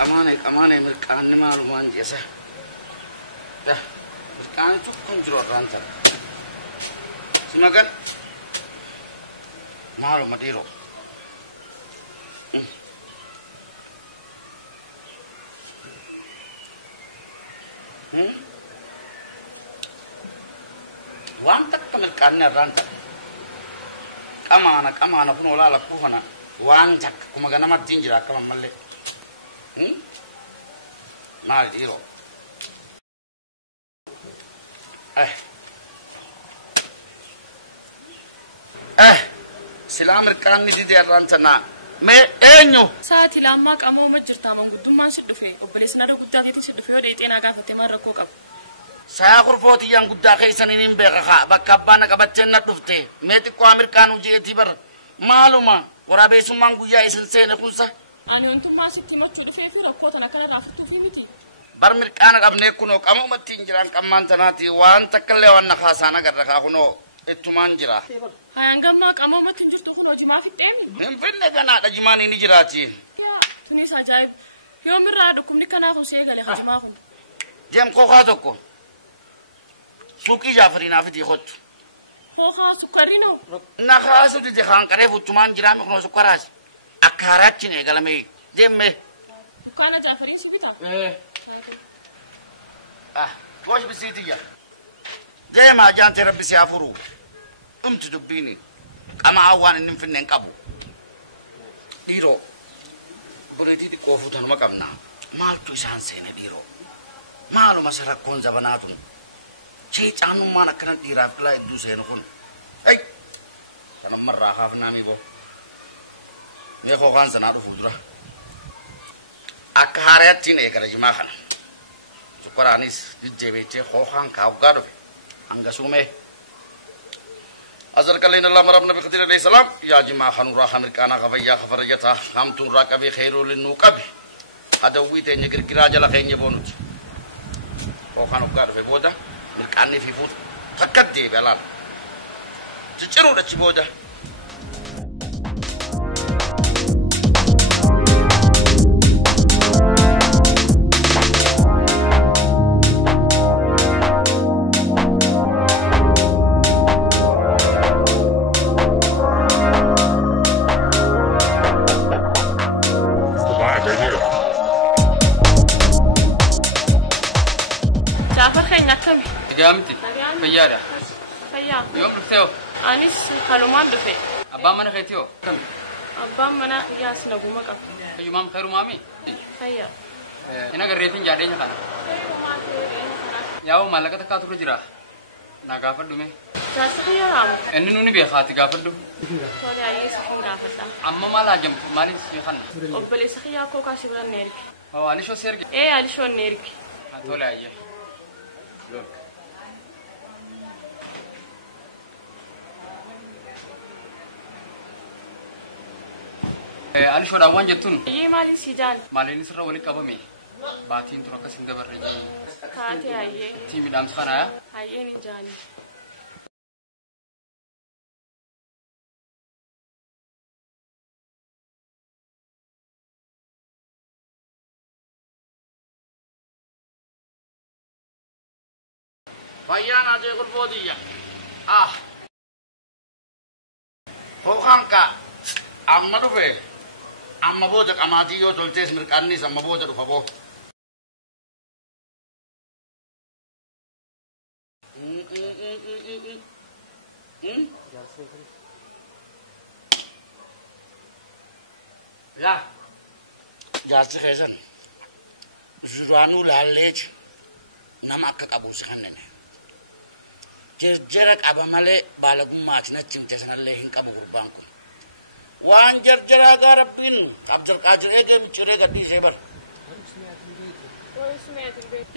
Amane mirqaanni maalumaan jessa. Da mirqaan tokkon jiru arranta. Simagan maaluma dhiiroo. Waan takka mirqaanni arranta. Qamaana kun olaala kuufana waan takka kuma ganamatti jira akkama mallee. Maal dhiiroo. Silaa mirqaanni didee arranta naa. Mee eenyu? Saati lammaa qaama uma jirta manguddummaan si dhufe obboleessi na guddaa keetiin si dhufe yoo dheexee naa gaafattee maal rakkoo qaba. Saya kurfootiyyaan guddaa keessanii hin beekaa bakka abbaan qabattee na dhufte mee xiqqoo mirqaanuu jeetii bar maaluma waraabessummaan guyyaa isin seene kunsa. Ani wantummaa sitti himachuu dhufee fi rakkoo tana kana laaftuu fi miti. Bar mirqaana qabnee kunoo qaamumatti hin jiraan qammaan tanaati waan takkallee waan na haasaan agarra kaa kunoo ittumaan jira. Hayangammaa qaamumatti hin jirtu kunoo jimaa fixxeemi. Hin finne ganaadha jimaan inni jiraati. Tunis ajaa'iba yoomirraa dhukkubni kanaaf osoo eegale hajimaa kun. Deem kookaa tokko. Suuqii jaafariinaaf itti hottu. Kookaa sukkarinoo. Nakaasu dide kaan qaree futtumaan jiraami kunoo sukkaraas. Akka haraachin eegalame deemme. Dukkaana jaafariin subita. Goosh bisiitiyya. Deemaa jaantee rabbisee afuru. Dhumti dubbiini. Qamaa waan inni hin finneen qabu. Dhiiroo. Bureetii xiqqoo fuutanuma qabna. Maaltu isaan seene dhiiroo. Maaluma se rakkoon zabanaatun. Ceecaanummaan akkana dhiiraaf filaa hedduu seenu kun. Kanammarraa haafnaamii boo. Mee kookaan sanaa dhufuu dura. Akka haaraattiin eegala jimaa kana. Sukkaraanis jijjeebeechee kookaan kaawgaa dhufe. Hanga suumee. أزرق لنا الله مربنا بقدر عليه السلام يا جماعة خنورا خمركانا خفيا خفرجتها خامتون راكبي خيرو للنوكبي هذا ويتين يجر كراجة لخين يبونوت وخانو قال في بودا مركاني في فوت تكدي بلال تجرو رتش بودا جامتي فيارة فيا يوم رفتيو أنيس خلومان دفع أبا منا خيتيو كم أبا منا ياس نقومك يوم مام خير مامي فيا هنا قريتين جادين خنا ياو مالك تكاترو جرا ناقافر دومي جاسي يا رامو إنه نوني بيخاتي قافر دو سوري أيس خير فتا أما مالا جم مالي سيخنا أبلي سخيا كوكا شبرا نيرك أو علي شو سيرك إيه علي شو نيرك تولى أيه لوك أنا شو دعوان جتون؟ إيه مالي سيجان. مالي نسرة ولي كابمي. باتين ترى كسين دبر رجال. كاتي أيه. تيمي دام سخنا. أيه نجاني. Fayyan aja ikut bodi ya. Hokanka. Amma dufe. Amma boja kamati yo toltes mirkanni sama boja dufa bo. Ya. Jaarsi keessan zuraanuu laalleeti nama akka qabuus kanneen jarjara qaba malee baalagummaati natti himte sanallee hin qabu gurbaan kun waan jarjaraa gaa rabbiin abdulqaadir eegee bicciree gadhiisee bara.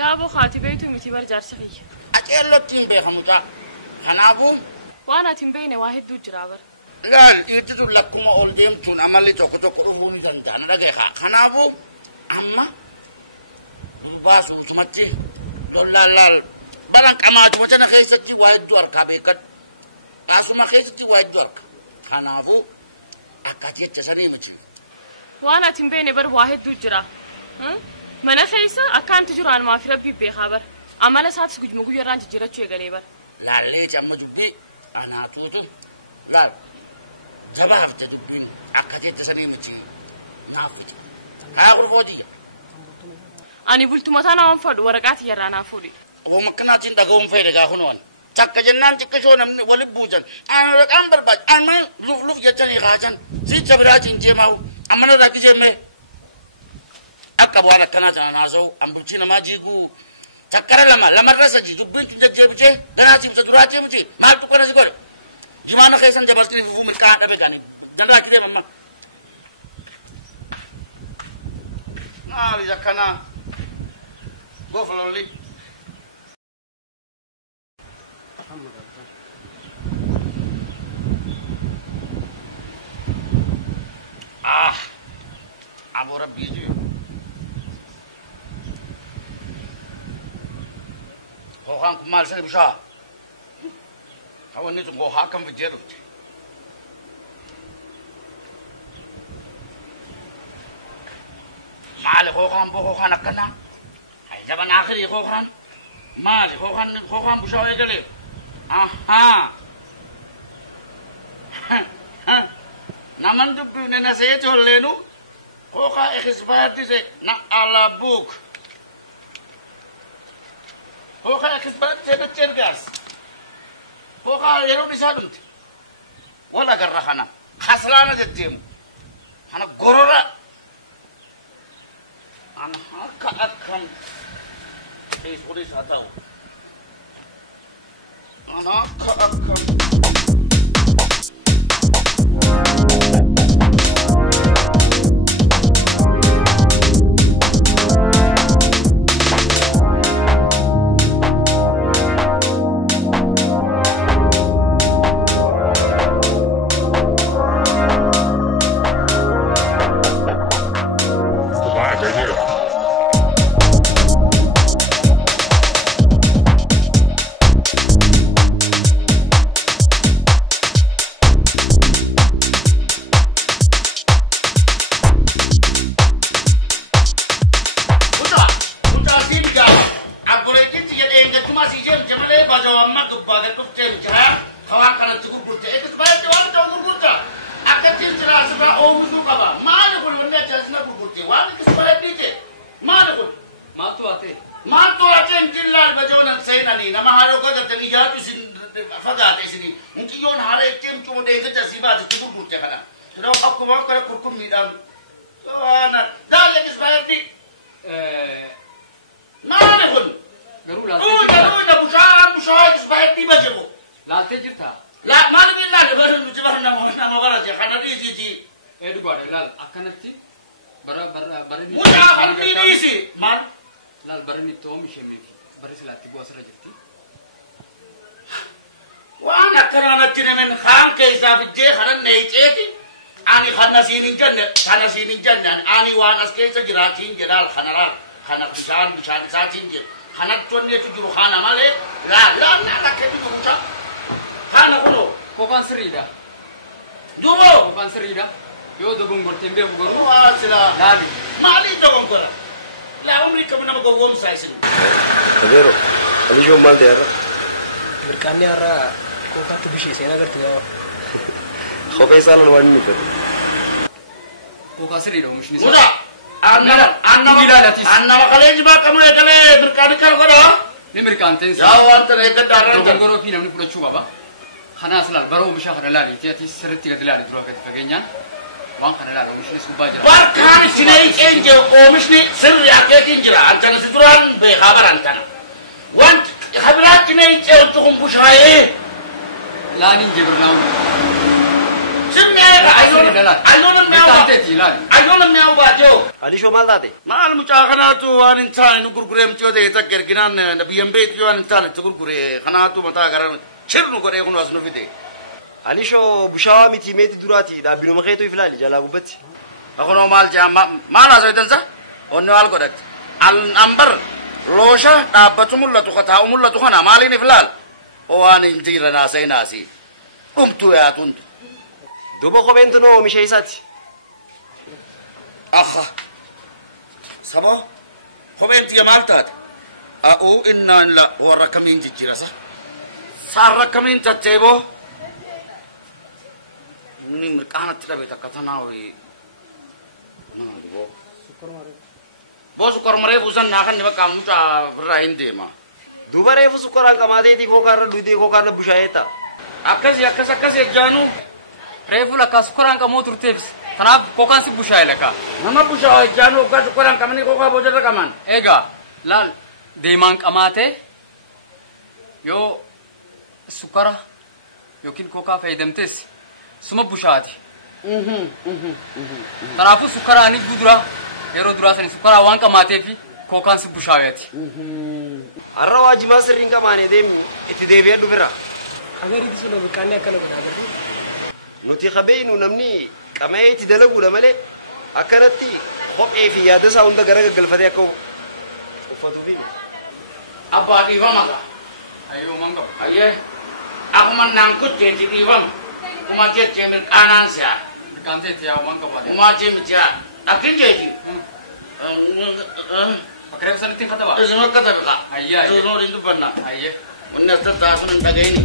Yaa boqaati beektu miti bar jaarsi kiyya. Aceellotti hin beekamu ta'a. Kanaafuu. Waan ati hin beekne waa hedduu jira bara. Laal itti tun lakkuma ol deemtuun amalli tokko dhufuu ni danda'a. Dhageekaa kanaafuu amma durbaa suutumatti lollaalaal balan qamaatuma sana keessatti waa hedduu harkaa beekan. Asuma keessatti waa hedduu harka. Kanaafuu akka jecha sanii miti. Waan ati hin beekne bar waa hedduu jira. mana keessa akkaanti jiraan maa fi rabbii beekaa bara amala isaatis gujuma guyyarraan jijjiirachuu eegalee bara laallee amma dubbii anaatuutu laal jaba hafte dubbiin akka jecha sanii michi naaf fiti haa gurgootii ani bultumataa naman fadhu waraqaati yarraa naaf fuudhi obbo makkanaatiin dhaga'uun fayyadagaa hunoon takka jennaan xiqqashoo namni wali buusan ana raqaan barbaadu amma luf jechanii kaasan si jabiraatiin jeemaa'u amma na rakkisee akka bu'aan akkanaa sana naasoo ambulchii namaa jiiguu takkara lamarra sadii dubbii jajjeebisee garaatiimsa duraatii miti maal dubbana si godhe jimaana keessan dabarsanii fufuu milqaa dhabe ganii dandaachuu deemamma maali akkanaa goflolli Abu Rabbi ju Hohan kumal sari bisha Hawan itu goha kam bijeru Mal hohan bo hohan akana Hai jaban akhiri hohan Mal hohan bisha egale Aha Naman dubbi nena se chollenu Oka expired se na ala book. Oka expired se becer gas. Oka yero bisadut. Wala garrahana. Khaslana jadjem. Hana gorora. Ana haka akam. Is odis atau. Ana haka akam. Jiratin jedal khanara khana bishan satin je khana tonne tu juru khana male la na ke tu mucha khana kono ko kan srida dubo ko kan srida yo do gongor tembe bu goru wa sila dali mali do gongora la umri kam na go wom saisin vero ani jo mal der berkani ara ko ka tu bishi sena gartu yo ko pesa no wani ni ko kan srida mushni muda anna college ba kamu ekale berkani kar goda ni merkanten ya wanta ne ka darar do gongoro fi namni fuda chuba ba khana aslan baro musha khana lali tiati sirti ga dilali dro ka fagenyan wan khana lali mushni suba jara barkan sinai enje o mushni sir ya ke tinjira antana sidran be khabar antana wan khabarat ne enje to kum bushaye lani jibrnaw سمعك أيون مياو باجو Ali شو mal dade ما المشاهنات وان إنسان نقول كريم تيو ده تكر كنان نبي يمبيت يو إنسان تقول كريه خناتو متا كران شرنو كريه كنوا أسنو فيدي Ali شو بشاوا ميتي ميتي دراتي دا بينو مخيتو يفلالي جالا بوبتي أخونا مال جام ما لا زويدن سا ونوال كودك الأمبر لوشة أبتمول لا تختا أمول لا تخنا مالي نفلال وان إنتي لنا سيناسي أمتو يا تونتو دوبا خبنتو نو مشي ساتي أخا Sabo, kopheen tiya maal taate? A'uu innaan la warra kamiin jijjiirasa? Saarra kamiin tatteeboo? Inni mirqaanatti dhabe takka tanaa horii. Maali boo? Boo sukkarmaree buusan naa kan bakka mucaa birraa hin deema. Duuba reefu sukkaraan qamaateetii kookaarra duudee kookaarra bushaayetta. Akkas ejjaanu. Reefu lakkaa sukkaraan qamoo turteefis. Kanaaf kookaan si bushaa'e lakkaa. Nama bushaa ejjaanu hoggaa sukkaraan qabanii kookaa boodarra qaban. Egaa laal deemaan qamaatee yoo sukkara yookiin kookaa fayyadamtes suma bushaati. Kanaafuu sukkara ani gudura yeroo duraa sani sukkara waan qamaateefi kookaan si bushaayati. Har'a waajibaa sirriin qamaanee deemi itti deebi'ee dhufira. Agarri sun mirqaanni akkana godha agarri. Nuti qabeenu namni qamee itti dalaguudha malee akkanatti kophee fi yaada isaa hunda gara gaggalfatee akka uffatuufi. Abbaa dhiifama kaa. Ayyoo man qabu. Ayyee akkuma naan kutteetti dhiifama. Kuma jettee mirqaanaan si'a. Mirqaanteetti yaa man qabu. Kuma jeemiti haa. Akki jeeti. Bakka reefu sanitti hin katabaa? Isin akka tabe kaa. Ayyee. Isin waliin dubbannaa. Ayyee. Wanni as tattaasun hin dhaga'ini.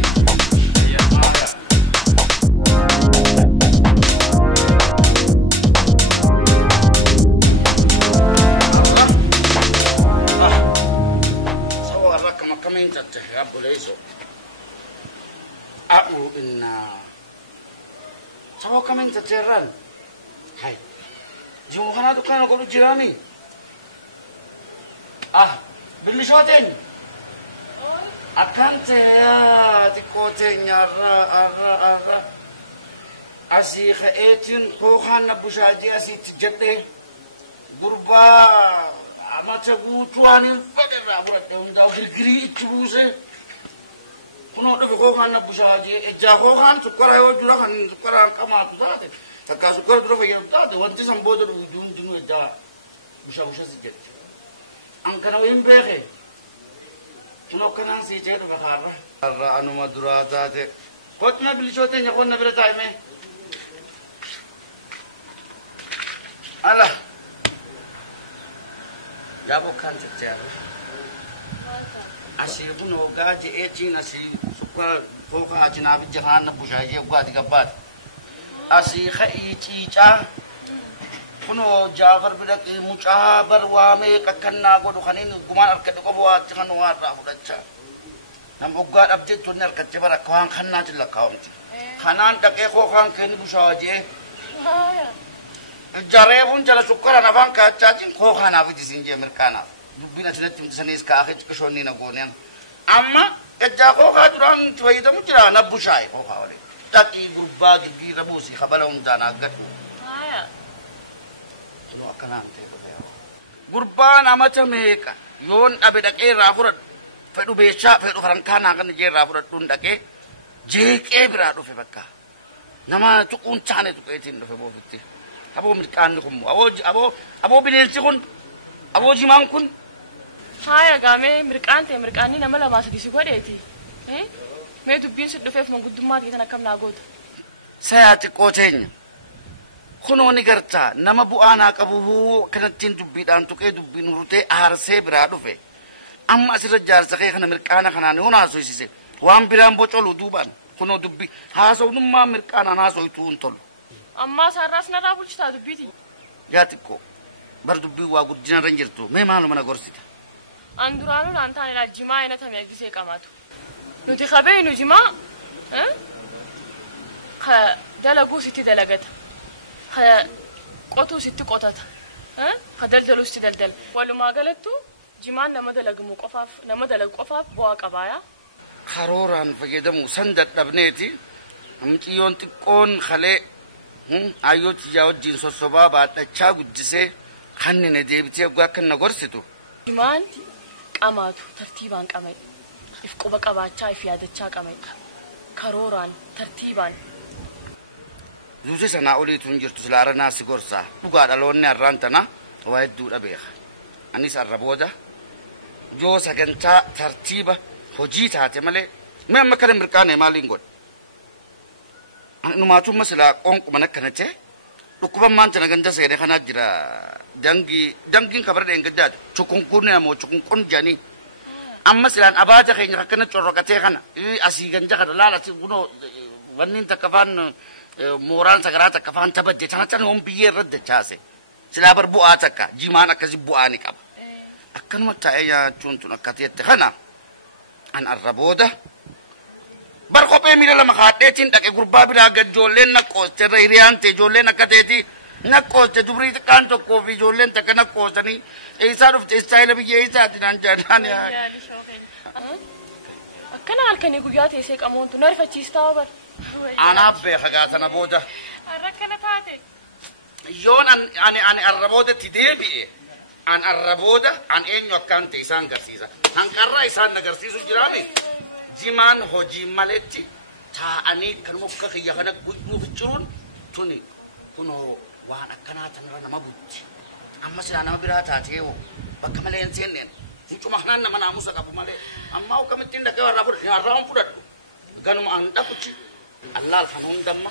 Kamiin tatte abboleeso. A'uu innaa. Saboo kamiin tatte irraan. Hai. Jimu kanaa dukkaana godhu jiraami. Bilishooteen. Akkaan ta'ee xiqqoo teenya arra. Asii ka'eetiin kookaan na bushaajee asiitti jedhee gurbaa amata guutuu ani fedherraa fudhadhe hundaa girgirii itti buuse. Kunoo dhufe kookaan na bushaajee ejjaa kookaan sukkara yoo jira kan sukkaraan qamaatu taate takkaa sukkara dura fayyadu taate wanti san booda dhufu hundinuu ejjaa busha si jedhe. An kana hin beeke. Kunoo kanaan siitee dhufe kaarra. Har'a anuma duraa taate. Kotuma bilishootee nyakoon na bira taa'ime. Ala. Jaabo kan jajjaru. Asii kun hoggaa je'eetiin asii sukkara kookaa ajinaa bijja kanaan bushaayee guddaati gabbaati. Asii ka'ii ciicaa. Kunoo Jaafar bidaqii mucaa bar waamee qakkannaa godhu kaniin gumaan harkadhe qofa waatti kan waarraa fudhachaa. Nama hoggaa dhabdee tonni harkachee bara akka waan kannaatiin lakkaa'amti. Kanaan dhaqee kookaan kenni bushaayee. Jareebuun jala sukkaraan afaan kaachaatiin kookaanaaf ittisiin jee mirqaanaaf. Dubbiin asirratti himtisaniis kaa'ee xiqqishoonni na gooneen. Amma ejjaa kookaa duraan itti fayyadamu jira na bushaa'e kookaa waliin. Dhaqii gurbaa girgiirra buusii kabala hundaan aggadhu. Kunoo akkanaan ta'e qofa yaa. Gurbaan amata meeqa yoon dhabe dhaqee irraa fudhadhu fedhu beeshaa fedhu farankaanaa kan ijee irraa fudhadhuun dhaqee jeeqee biraa dhufe bakka. Nama tuquun taane tuqeetiin dhufe boofitti. Aboo mirqaanni kun aboo bineensi kun aboo jimaan kun. Haaya gaamee mirqaan ta'e mirqaanni nama lamaa sadii si godheeti. Mee dubbiin si dhufeef manguddummaa tan akkam naa goota. Sayaa xiqqoo teenya. Kunoo ni gartaa nama bu'aanaa qabu kanattiin dubbiidhaan tuqee dubbiin urutee aarsee biraa dhufe. Amma asirra jaarsa kee kana mirqaana kanaan yoo haasofsise waan biraan bocolu duubaan kunoo dubbii haasofnummaa mirqaanaan haasofituu hin tolu. Amma sarraas narraa bulchitaa dubbiiti. Yaa xiqqoo bar dubbii waa guddina irra hin jirtu mee maaluma na gorsita. An duraanuu naan taanedha jimaa ina tamee gisee qamaatu. Nuti qabeenu jimaa dalaguu sitti dalagata. Qotuu sitti qotata. Daldaluu sitti daldala. Walumaa galattu jimaan nama dalagu qofaaf bu'aa qabaayaa. Karooraan fayyadamu san dadhabneeti. Amciyyoon xiqqoon kalee ayyooti ijaa wajjin sossobaa baadhachaa guddisee kanneen deebitee oggaa akka na gorsitu. Jimaan qamaatu tartiibaan qama'e. If quba qabaachaa if yaadachaa qama'e. Karooraan tartiibaan. Zuusi sanaa oliitu hin jirtu silaara naasi gorsaa. Dhugaa dhaloonni har'aan tana waa hedduudha beeka. Anis har'a booda yoo sagantaa tartiiba hojii taate malee mee amma kana mirqaane maaliin godhe. Numaatumma silaa qoonquman akkana ta'e dhukkuban maanta naganda seene kanaa jira dangiin kabarra engeddaatu chukunkunni namoo chukunkun janii amma silaan abaata keenya akkana corroqatee kana asii ganja kana laala kunoo wanniin takka faan mooraan sagaraa takka faan tabadde tanatan hon biyyee irra dachaase silaa bar bu'aa takka jimaan akkasi bu'aa ni qaba akkanuma taa'ee nyaachuun tun akka teette kana an arra booda bar kophee miila lama kaadheetiin dhaqe gurbaa biraa gad ijoolleen naqqooste irra hiriyaan ta'e ijoolleen akka ta'eeti naqqooste dubrii xiqqaan tokkoo fi ijoolleen takka naqqoostanii eessaa dhufte istaayila biyya eessaati naan jaadhaan akkana halkanii guyyaa teessee qamoontu na rifachiistaa bar anaaf beeka gaatana booda rakkana taate yoon ani arra boodatti deebi'e an arra booda an eenyu akkaan ta'e isaan garsiisa hanqarraa isaan agarsiisu jiraame jimaan hojii maletti taa'anii kan muka kiyya kana guyyuuf jiruun tuni kunoo waan akkanaa tanirra nama butti amma silaa nama biraa taatee bakka malee hin seenneen mucuma kanaan nama naamusa qabu malee ammaa ukkamittiin dhaqee warraa fudhadhu harraan fudhadhu ganuma an dhaquchi allaal kan hundamma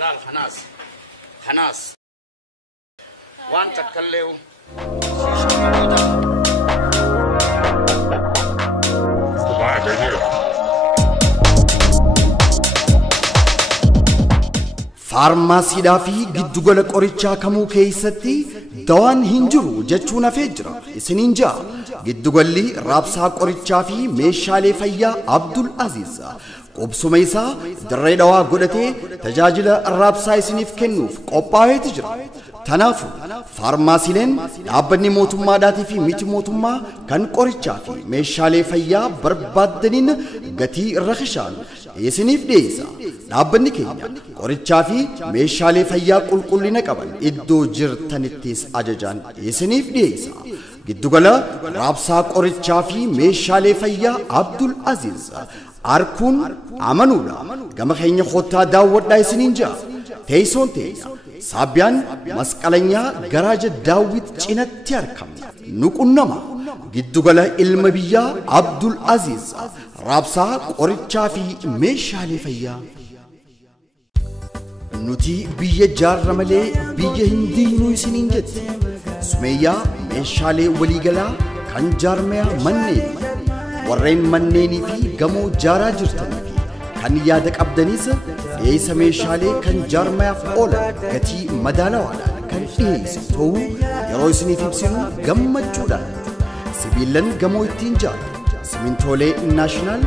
laal kanaas waan takkallee faarmaasiidhaa fi giddugala qorichaa kamuu keessatti dawaan hin jiru jechuun hafee jira isiniin ja'a giddugalli raabsaa qorichaa fi meeshaalee fayyaa Abdul Aziz qubsuma isaa dirree dhawaa godhatee tajaajila raabsaa isiniif kennuuf qophaa'eeti jira tanaafu faarmaasiileen dhaabbanni mootummaadhaatii fi miti mootummaa kan qorichaa fi meeshaalee fayyaa barbaaddaniin gatii rakishaan isiniif dhiyeessa dhaabbanni keenya qorichaa fi meeshaalee fayyaa qulqullina qaban iddoo jirtanittis ajajaan isiniif dhiyeessa giddugala raabsaa qorichaa fi meeshaalee fayyaa Abdul Aziz arkuun amanuudha gama keenya khottaa daawwadhaa isiniin ja'a teessoon teenya Saabiyaan masqalanyaa garaaja daawwit cinatti argamna nuqunnama giddugala ilma biyyaa Abdul Aziz raabsaa qorichaa fi meeshaalee fayyaa nuti biyya jaarra malee biyya hin diinuu isiniin jette Sumeeyyaa meeshaalee waliigalaa kan jaarmayaa manneen warreen manneenii fi gamoo jaaraa jirtanii fi kan yaada qabdanis dhiyeessa meeshaalee kan jaarmayaaf oolan gatii madaalawaadhaan kan dhiyeessu ta'uu yeroo isiniif ibsinu gammachuudhaan sibiilan gamoo ittiin jaaru simintoolee naashinaal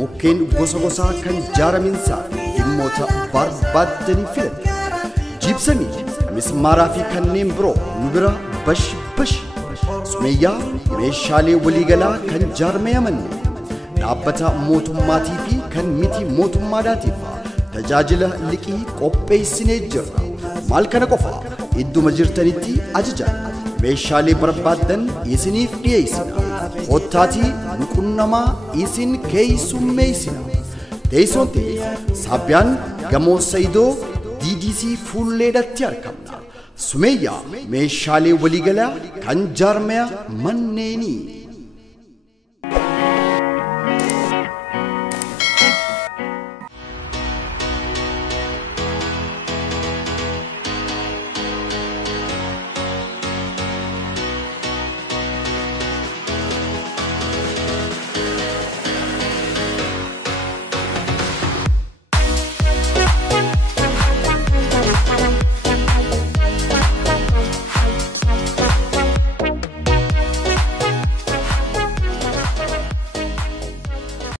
mukkeen gosa gosaa kan jaaraminsaa fi dhimmoota barbaaddanii filadha jiibsamii mismaaraa fi kanneen biroo nu bira bash Sumeeyyaa meeshaalee waliigalaa kan jaarmaya manneen dhaabbata mootummaatii fi kan miti mootummaadhaatiif tajaajila liqii qopheessinee jirra maal kana qofa idduma jirtanitti ajajaan meeshaalee barbaaddan isiniif dhiyeessina hottaatii nuqunnamaa isin keessummeessina teessoon teenya Saabiyaan gamoo Sayidoo DDC fuulleedhatti argamna Sumeeyyaa meeshaalee waliigalaa kan jaarmaya manneenii